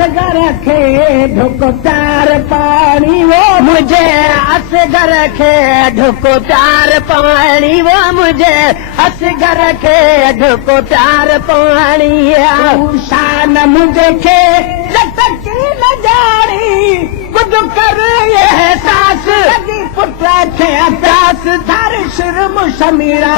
असगर खे ढुको प्यार पाणी वो मुझे असगर खे ढुको प्यार पाणी वो मुझे असगर खे ढुको प्यार पाणी शान मुझे खे लटकी न जानी कुछ कर ये एहसास लगी पुत्र खे अभ्यास धर शुरू शमीरा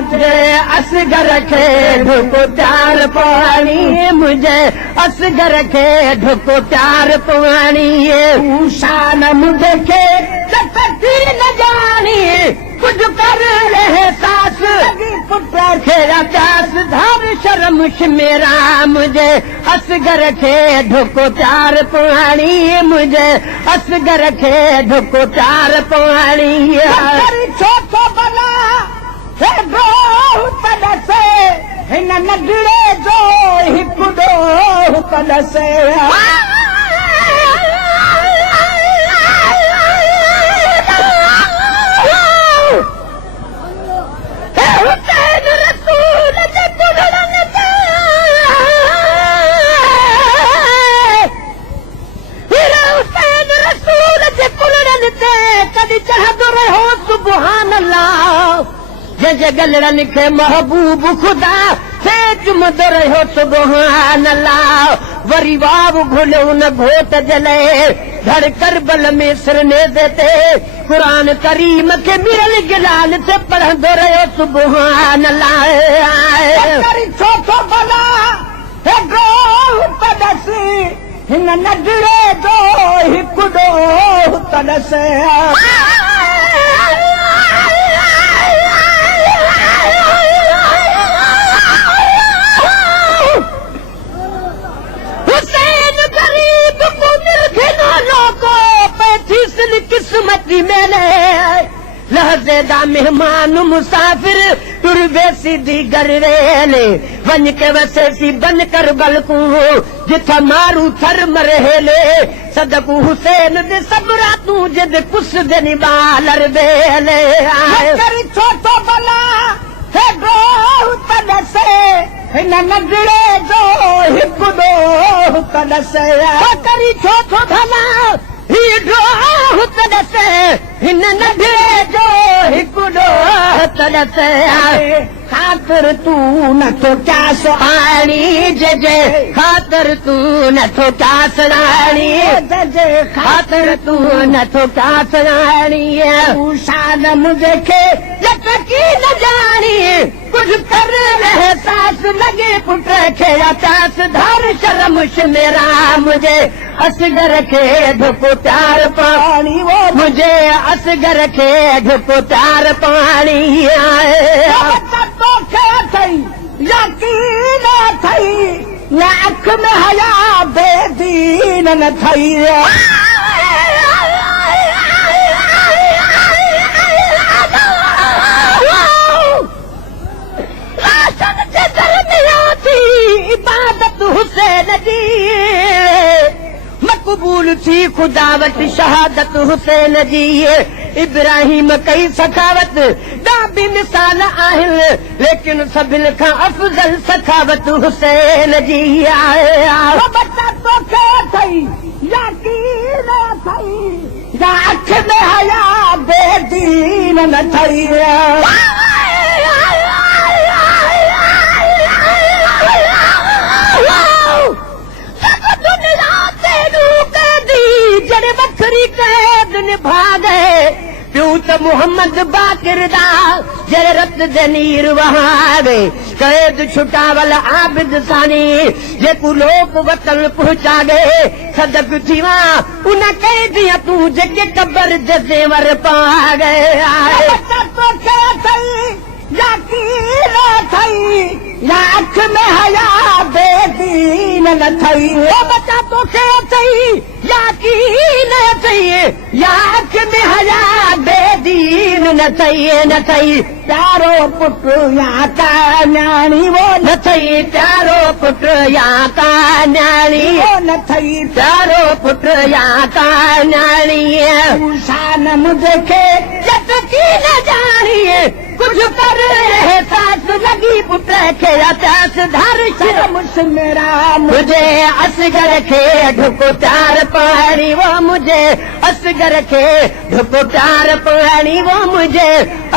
मुझे असगर खे ढुको प्यार पाणी मुझे असगर खे ढुको प्यार पाणी शान मुझे खे लटकी न जानी कुछ कर एहसास लगी पुत्र खे अभ्यास धर शर्म मेरा मुझे असगर खे ढुको प्यार पाणी मुझे असगर खे ढुको प्यार पाणी छो थो बना तॾसे हिन नंढड़े जो हिकु ॾोह तॾसे कॾहिं चढ़ंदो रहियो सुभान अल्लाह जंहिंजे गलड़नि खे महबूब ख़ुदा से चुमंदो रहियो सुभान अल्लाह वरी वाव घुलियो उन घोट जले धड़ करबल में सिरने देते कुरान करीम के मिरल गिलाल से पढ़ंदो रहियो सुभान अल्लाह छो थो भला तॾसी हिन नंढड़े जो हिकु ॾोह तॾसे हुसैन गरीब को निर्घिनो लोगो पैंतीस किस्मती मेले लहज़ेदा मेहमान मुसाफिर तुरबे सीधी गरवेले वञ के वसेसी बन कर बलकू जिथा मारू थर मरहेले सदकू हुसैन दे सबरा तू जद कुस देनी बालर बेले करी छो थो भला तॾसे हिन नंढड़े जो हिकु ॾोह तॾसे करी छो थो भला ही ॾोह तॾसे हिन नंढड़े जो हिकु ॾोह तॾसे ख़ातिर तूं नथो चास पाणी जजे ख़ातिर तूं नथो चास राणी जजे ख़ातिर तूं नथो चास राणी शान मुझे खे लटकी न जानी कुछ कर एहसास लगे पुट खे अतास धर शर्म मेरा मुझे असगर खे ढुको प्यार पाणी वो मुझे असगर खे ढुको प्यार पाणी यकीन थई न अख में हया बेदीन न थई इबादत हुसैन जी मक़बूल थी खुदा वटि शहादत हुसैन जी इब्राहिम कई सखावत ॾाढी मिसाल आहिनि लेकिन सभिनि खां अफ़ज़ल सखावत हुसैन जी आहे तोखे थई यकीन थई या अख में हया बेदीन न थई जड़ बखरी कैद निभा गए प्यू त मोहम्मद बाकिरदा जड़ रत जनीर वहा गए कैद छुटावल आबिद सानी जेको लोक वतन पहुंचा गए सदक थीवा उन कैदिया तू जेके कबर जेवर पा गए यकीन थई या अख में हया बेदीन न थई बचा तोखे थई यकीन थई या अख में हया बेदीन न थई प्यारो पुट या कान्याणी वो न थई प्यारो पुट या कान्याणी वो न थई प्यारो पुट या कान्याणी शान मुझे खे लटकी न जानी कुछ कर एहसास लगी पुट खे प्यास धार शर्मुश मेरा मुझे असगर खे ढुको प्यार पाणी वो मुझे असगर खे ढुको प्यार पाणी वो मुझे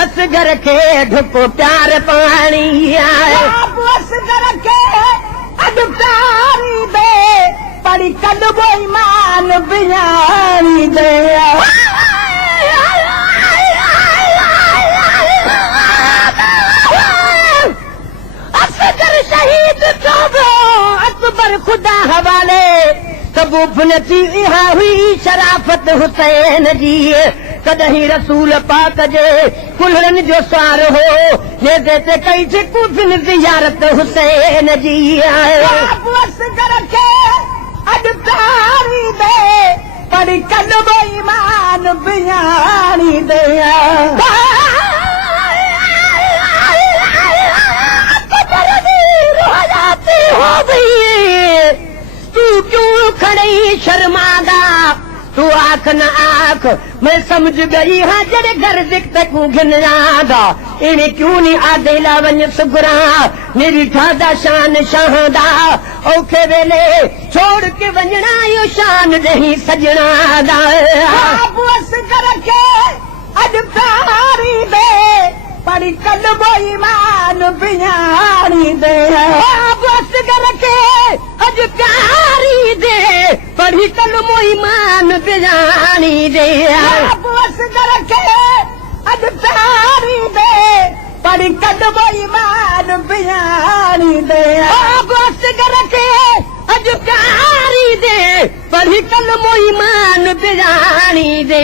असगर खे ढुको प्यार पाणी आप असगर खे अॼु प्यारी दे पढ़ी कॾबो ईमान बियानी दे असगर शहीद चोबो अकबर खुदा हवाले सबूब नथी इहा हुई शराफत हुसैन जी कॾहिं रसूल पाक जे कुल्हड़नि जो सार हो नेज़े ते कई थी कुफिन ज़ियारत हुसैन जी आप असगर खे अॼु प्यारी दे पढ़ी कॾबो ईमान बियानी दे हो गई तू क्यों खड़ी शर्मादा तू आंख न आंख मैं समझ गई हाँ जड़े घर दिखते को घिन यादा इन्हें क्यों नहीं आदे लावन सुगरा मेरी ठादा शान शाहदा औखे वेले छोड़ के वंजना यो शान नहीं सजना दा आप असगर खे अॼु प्यारी दे पढ़ी कॾबो ईमान बियानी दे आप असगर खे अॼु प्यारी दे पढ़ी कलमो ईमान बिजानी दे आप असगर खे अॼु प्यारी दे पढ़ी कॾबो ईमान बियानी दे आप असगर खे अॼु प्यारी दे पढ़ी कलमो ईमान बिजानी दे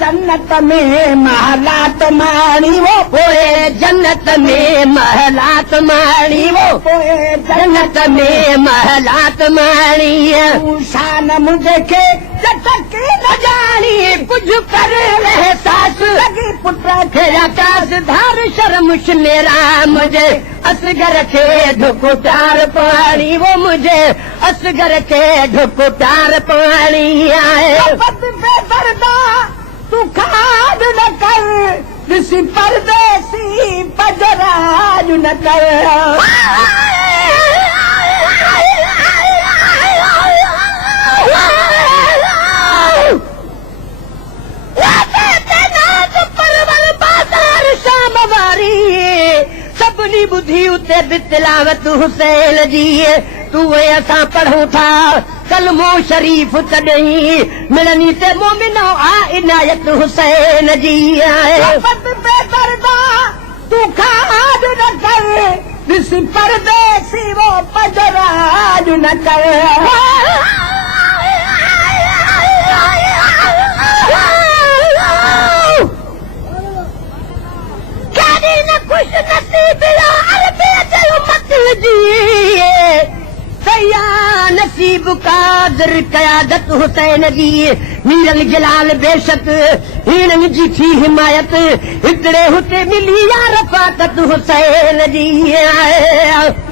जन्नत में महलात माणी वो पोए जन्नत में महलात माणी वो पोए जन्नत में महलात माणी तू शान मुझे खे चटकी न जानी कुछ कर एहसास लगी पुट खे तेरा कास धार शर्मुश मेरा मुझे असगर खे ढुको प्यार पाणी वो मुझे असगर खे ढुको प्यार पाणी आए पत पे दर्दा तू खाद न कर ऋषि परदेसी पजराज न कर सभिनी ॿुधी उते बि तिलावत हुसैन जी तूं असां पढ़ूं था कलमो शरीफ़ तॾहिं मिलनी ते मोमिनो आ इनायत हुसैन जी पत पे दर्दा तू खाद न कर ऋषि परदेसी वो पजराज न कर खुश नसीब सया नसीब कादर कयादत हुसैन जी मीरल जलाल बेशक हीरन जी थी हिमायत हिकिड़े हुते मिली यार रफ़ाकत हुसैन जी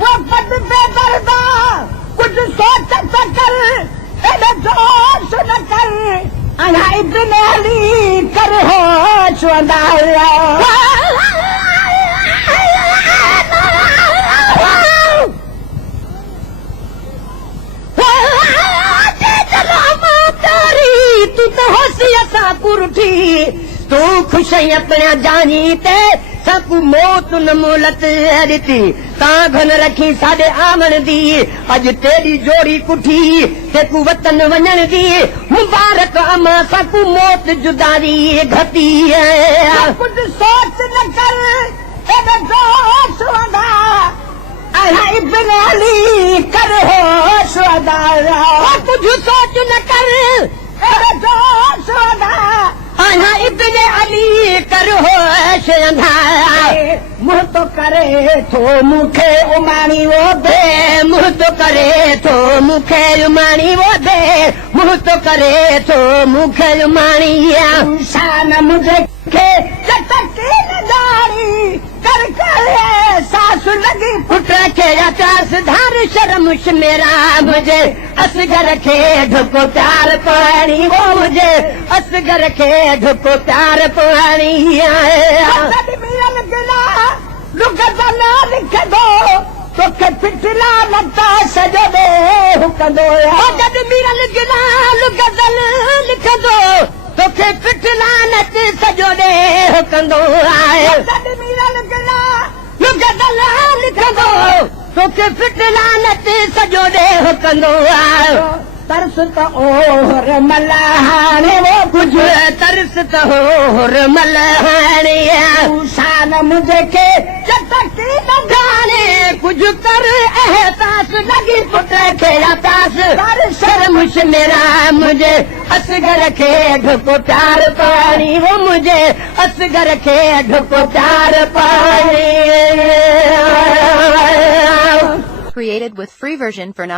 वो पत पे दर्दा कुछ सोच कर एॾो जोश न कर अञा इब्न अली कर होश वधाया तू तो होसी असां कुरुठी तू खुश अपना जानी ते सकू मौत न मोलत ॾिठी तां घन रखी साॾे आमण दी अॼु तेरी जोड़ी कुठी तेकू वतन वञण दी मुबारक अमा सकू मौत जुदारी घटी कुछ सोच न कर एॾो जोश वधा अञा इब्न अली कर होश वधाया कुछ सोच न कर एॾो जोश वधा अञा इब्न अली कर होश वधाया मुंह तो करे थो मूंखे उमाणी वो दे मुंह तो करे थो मूंखे उमाणी वो दे मुंह तो करे थो मूंखे उमाणी शान मुझे खे चटकी न जाड़ी कर कर सास लगी पुट खे प्यास धार शर्मुश मेरा मुझे असगर खे ढुको प्यार पाणी वो मुझे असगर खे ढुको प्यार पाणी गज़ल लिखंदो तोखे पिटला नता सॼो हुकंदो जॾहिं मीरल गिलाल गज़ल लिखंदो तोखे पिटला नत सॼो ॾे हुकंदो आहे जॾहिं मीरल गिलाल गज़ल लिखंदो तोखे पिटला नत सॼो ॾे हुकंदो आहे तरस त ओहर मल हाणे वो कुझु तरस त होर मल हाणे शान मुंहिंजे खे चटकी न गाने कुझु कर एहसास लॻी पुट खे अतास शर्मुश मेरा मुंहिंजे असगर खे ढुको प्यार पाणी वो मुंहिंजे असगर खे ढुको प्यार पाणी Created with free version for non